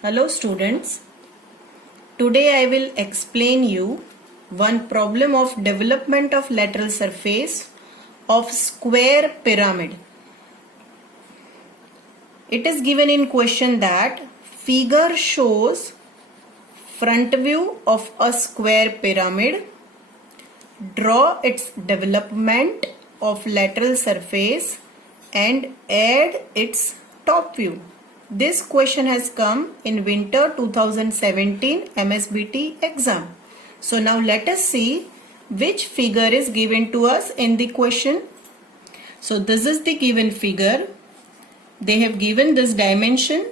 Hello students, today I will explain you one problem of development of lateral surface of square pyramid. It is given in question that figure shows front view of a square pyramid. Draw its development of lateral surface and add its top view. This question has come in winter 2017 MSBT exam. So now let us see which figure is given to us in the question. So this is the given figure. They have given this dimension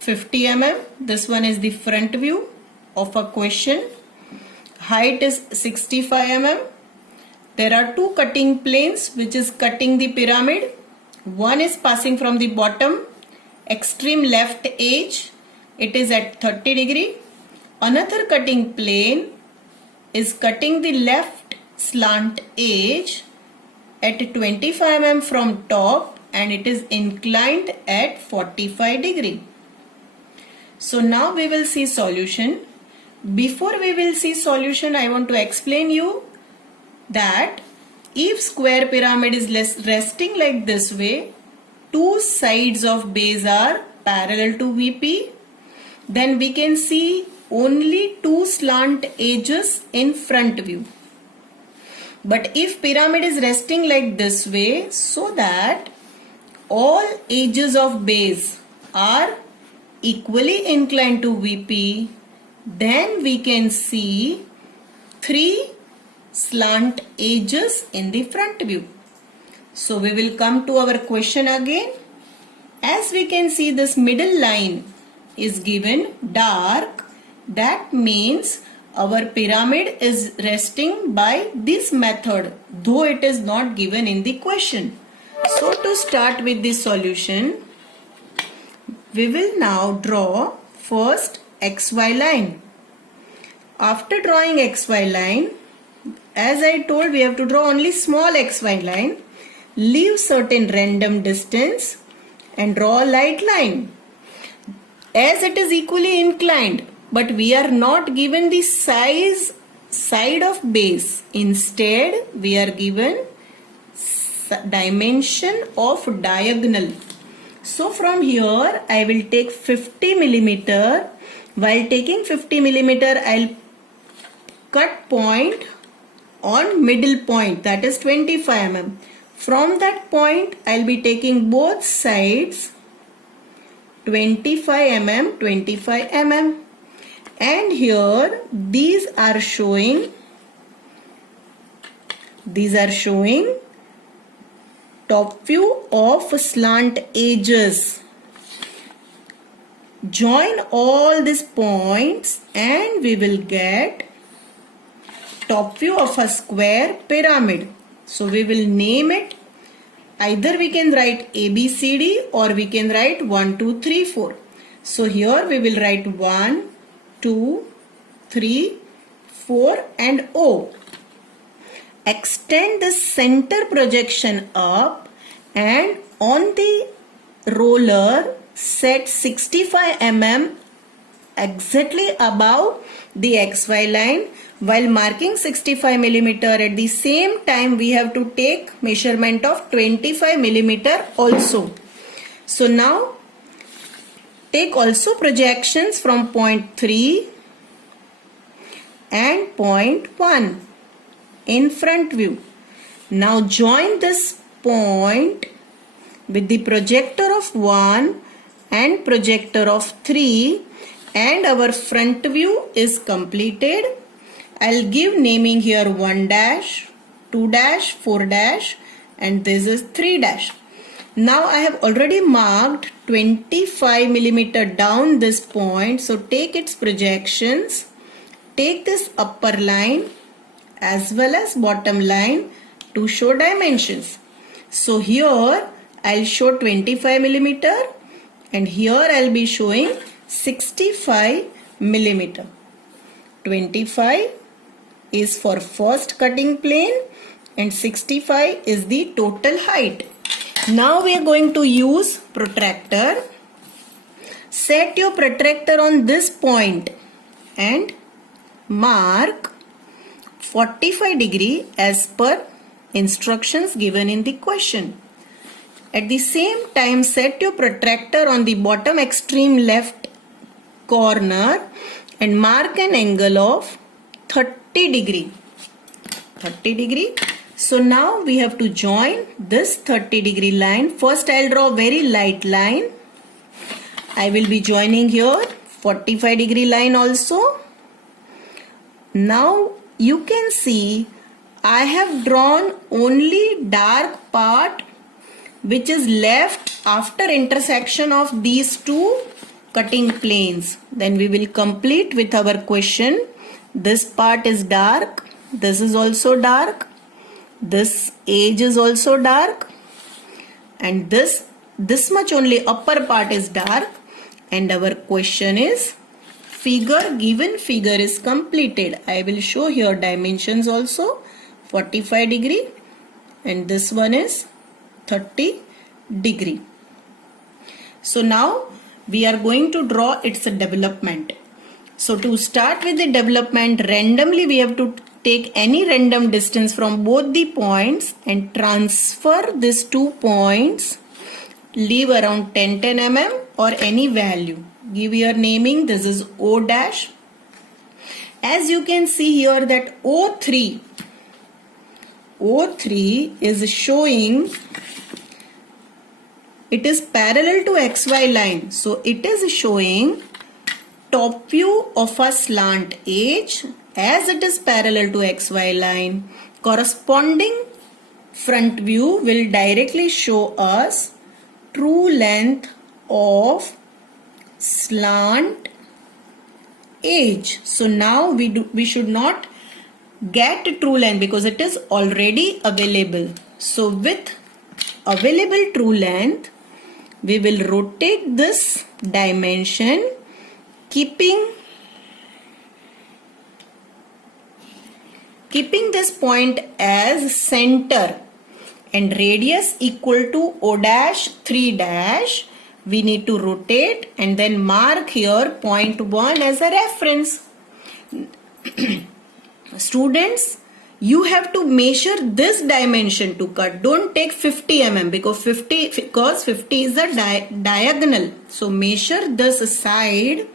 50 mm. This one is the front view of a question. Height is 65 mm. There are two cutting planes which is cutting the pyramid. One is passing from the bottom extreme left edge, it is at 30 degree. Another cutting plane is cutting the left slant edge at 25 mm from top and it is inclined at 45 degree. So now we will see solution. Before we will see solution, I want to explain you that if square pyramid is resting like this way, two sides of base are parallel to VP, then we can see only two slant edges in front view. But if pyramid is resting like this way, so that all edges of base are equally inclined to VP, then we can see three slant edges in the front view. So we will come to our question again. As we can see, this middle line is given dark. That means our pyramid is resting by this method, though it is not given in the question. So to start with the solution, we will now draw first XY line. After drawing XY line, as I told, we have to draw only small XY line. Leave certain random distance and draw a light line. As it is equally inclined, but we are not given the side of base. Instead, we are given dimension of diagonal. So from here, I will take 50 millimeter. While taking 50 millimeter, I'll cut point on middle point, that is 25 mm. From that point, I'll be taking both sides 25 mm, 25 mm. And here, these are showing top view of slant edges. Join all these points and we will get top view of a square pyramid. So we will name it. Either we can write ABCD or we can write 1, 2, 3, 4. So here we will write 1, 2, 3, 4 and O. Extend the center projection up and on the roller set 65 mm exactly above the XY line. While marking 65 millimeter, at the same time we have to take measurement of 25 millimeter also. So now take also projections from point 3 and point 1 in front view. Now join this point with the projector of 1 and projector of 3 and our front view is completed. I'll give naming here 1 dash, 2 dash, 4 dash and this is 3 dash. Now I have already marked 25 millimeter down this point. So take its projections. Take this upper line as well as bottom line to show dimensions. So here I'll show 25 millimeter and here I'll be showing 65 millimeter. 25 is for first cutting plane and 65 is the total height. Now we are going to use protractor. Set your protractor on this point and mark 45 degree as per instructions given in the question. At the same time, set your protractor on the bottom extreme left corner and mark an angle of 30 degree. 30 degree. So now we have to join this 30 degree line. First I'll draw a very light line. I will be joining here 45 degree line also. Now you can see I have drawn only dark part which is left after intersection of these two cutting planes. Then we will complete with our question. This part is dark. This is also dark. This edge is also dark. And this much only upper part is dark. And our question is given figure is completed. I will show here dimensions also. 45 degree and this one is 30 degree. So now we are going to draw its development. So to start with the development, randomly we have to take any random distance from both the points and transfer these 2 points. Leave around 10 mm or any value. Give your naming. This is O dash. As you can see here that O3 is showing it is parallel to XY line. So it is showing top view of a slant edge as it is parallel to XY line. Corresponding front view will directly show us true length of slant edge. So now we should not get true length because it is already available. So with available true length, we will rotate this dimension keeping this point as center and radius equal to O dash 3 dash. We need to rotate and then mark here point 1 as a reference. Students, you have to measure this dimension to cut. Don't take 50 mm because 50 is a diagonal. So measure this side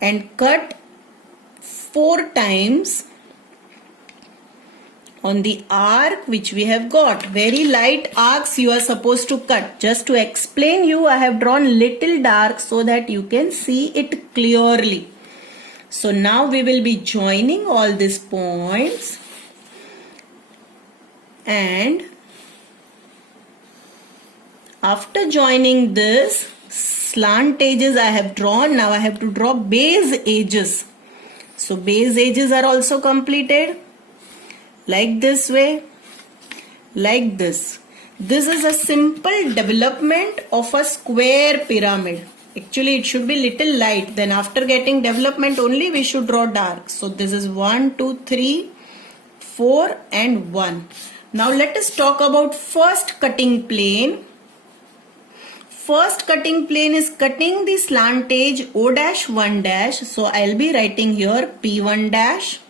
and cut 4 times on the arc which we have got. Very light arcs you are supposed to cut. Just to explain you, I have drawn little dark so that you can see it clearly. So now we will be joining all these points and after joining this slant edges I have drawn, now I have to draw base edges. So base edges are also completed like this way, like this. This is a simple development of a square pyramid. Actually it should be little light, then after getting development only we should draw dark. So this is 1, 2, 3, 4 and 1. Now let us talk about first cutting plane. First cutting plane is cutting the slant edge O dash 1 dash. So I'll be writing here P1 dash.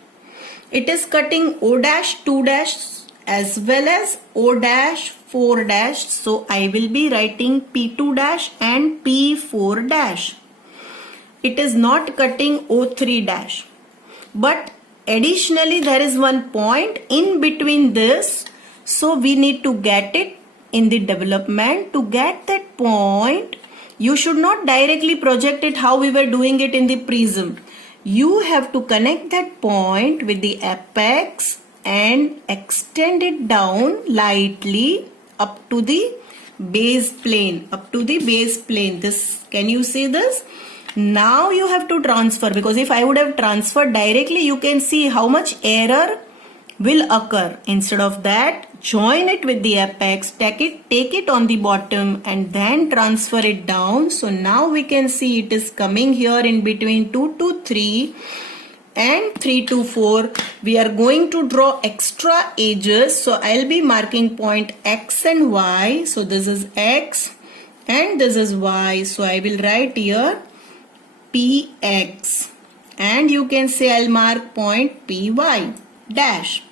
It is cutting O dash 2 dash as well as O dash 4 dash. So I will be writing P2 dash and P4 dash. It is not cutting O3 dash. But additionally there is one point in between this. So we need to get it in the development. To get that point, you should not directly project it how we were doing it in the prism. You have to connect that point with the apex and extend it down lightly up to the base plane. This, can you see this? Now you have to transfer, because if I would have transferred directly, you can see how much error will occur. Instead of that, join it with the apex, take it on the bottom and then transfer it down. So now we can see it is coming here in between 2 to 3 and 3 to 4. We are going to draw extra edges. So I'll be marking point X and Y. So this is X and this is y. So I will write here px, and you can say I'll mark point py dash.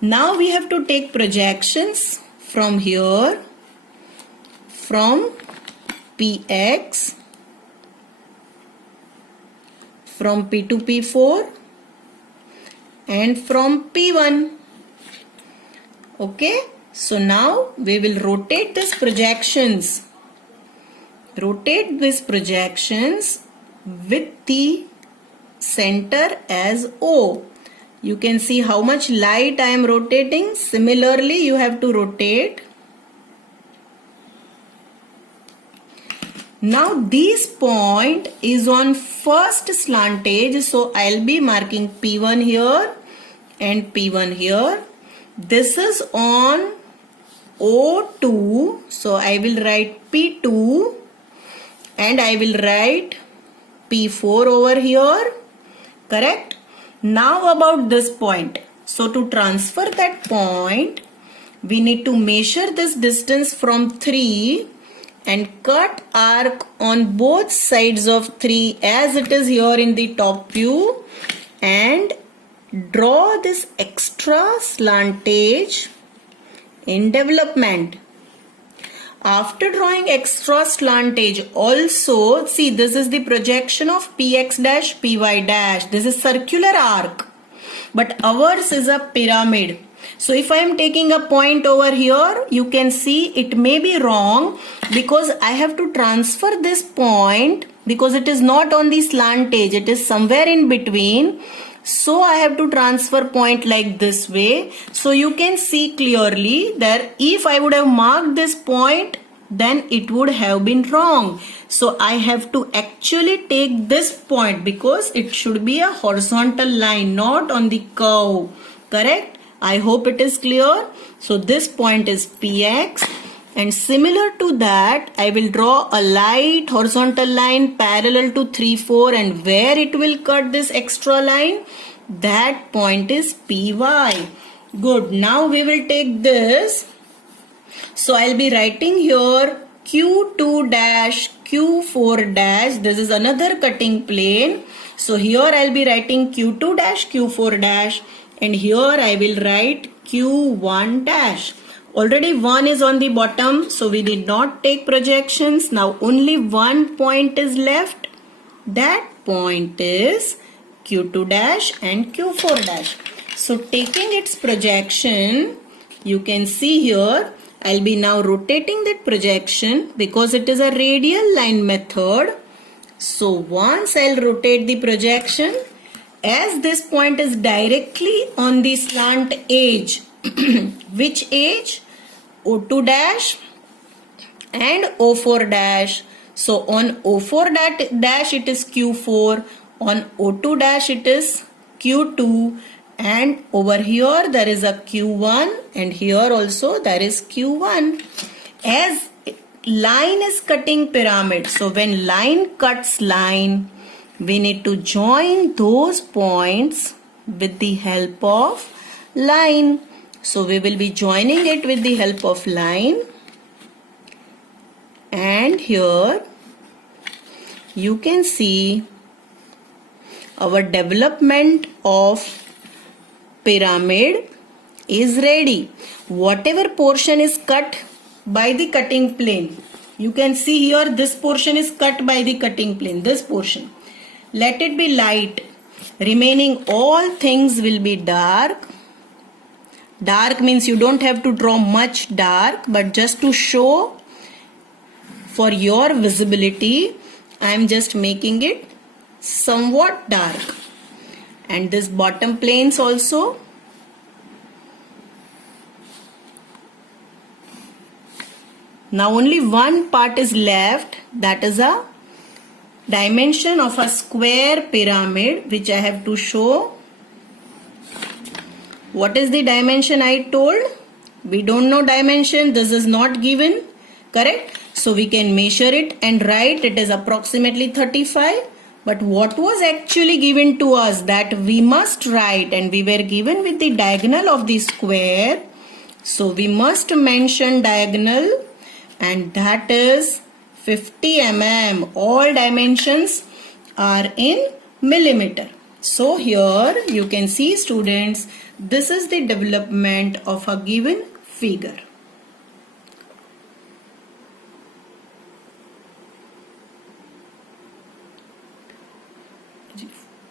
Now we have to take projections from here, from px, from p to p4 and from p1. Okay, so now we will rotate these projections. Rotate these projections with the center as O. You can see how much light I am rotating. Similarly, you have to rotate. Now this point is on first slant edge, so I'll be marking P1 here and P1 here. This is on O2, so I will write P2 and I will write P4 over here, correct? Now about this point. So to transfer that point, we need to measure this distance from 3 and cut arc on both sides of 3 as it is here in the top view, and draw this extra slant edge in development. After drawing extra slant edge, also see this is the projection of px dash py dash. This is circular arc, but ours is a pyramid. So if I am taking a point over here, you can see it may be wrong because I have to transfer this point because it is not on the slant edge, it is somewhere in between. So I have to transfer point like this way. So you can see clearly that if I would have marked this point, then it would have been wrong. So I have to actually take this point because it should be a horizontal line, not on the curve. Correct? I hope it is clear. So this point is px, and similar to that I will draw a light horizontal line parallel to 3, 4, and where it will cut this extra line, that point is py. Good. Now we will take this. So I'll be writing here q2 dash q4 dash. This is another cutting plane. So here I'll be writing q2 dash q4 dash, and here I will write q1 dash. Already 1 is on the bottom, so we did not take projections. Now only one point is left. That point is q2 dash and q4 dash. So taking its projection, you can see here, I'll be now rotating that projection because it is a radial line method. So once I'll rotate the projection, as this point is directly on the slant edge, which edge? O2 dash and O4 dash. So on O4 dash it is Q4, on O2 dash it is Q2, and over here there is a Q1, and here also there is Q1. As line is cutting pyramid, so when line cuts line, we need to join those points with the help of line. So we will be joining it with the help of line, and here you can see our development of pyramid is ready. Whatever portion is cut by the cutting plane, you can see here this portion is cut by the cutting plane, this portion. Let it be light. Remaining all things will be dark. Dark means you don't have to draw much dark, but just to show for your visibility, I am just making it somewhat dark. And this bottom planes also. Now only one part is left, that is a dimension of a square pyramid, which I have to show. What is the dimension I told? We don't know dimension. This is not given. Correct? So we can measure it and write it is approximately 35. But what was actually given to us that we must write, and we were given with the diagonal of the square. So we must mention diagonal and that is 50 mm. All dimensions are in millimeter. So here you can see, students, this is the development of a given figure.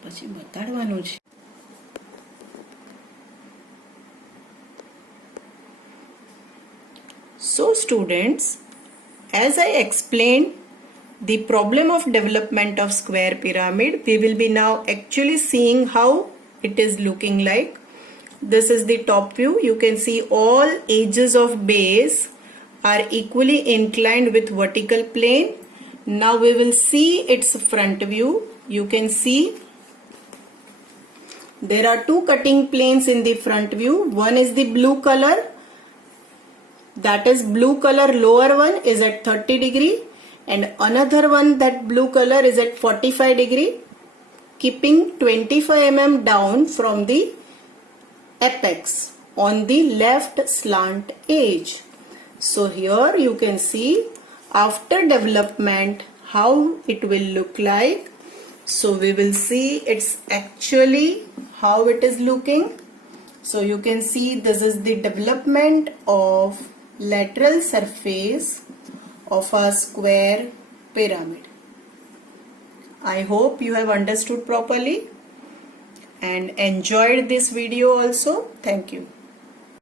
પછી બતાડવાનું છે. So students, as I explained the problem of development of square pyramid, we will be now actually seeing how it is looking like. This is the top view. You can see all edges of base are equally inclined with vertical plane. Now we will see its front view. You can see there are two cutting planes in the front view. One is the blue color, that is blue color lower one is at 30 degree, and another one, that blue color, is at 45 degree, keeping 25 mm down from the apex on the left slant edge. So here you can see after development how it will look like. So we will see it's actually how it is looking. So you can see this is the development of lateral surface of a square pyramid. I hope you have understood properly and enjoyed this video also. Thank you.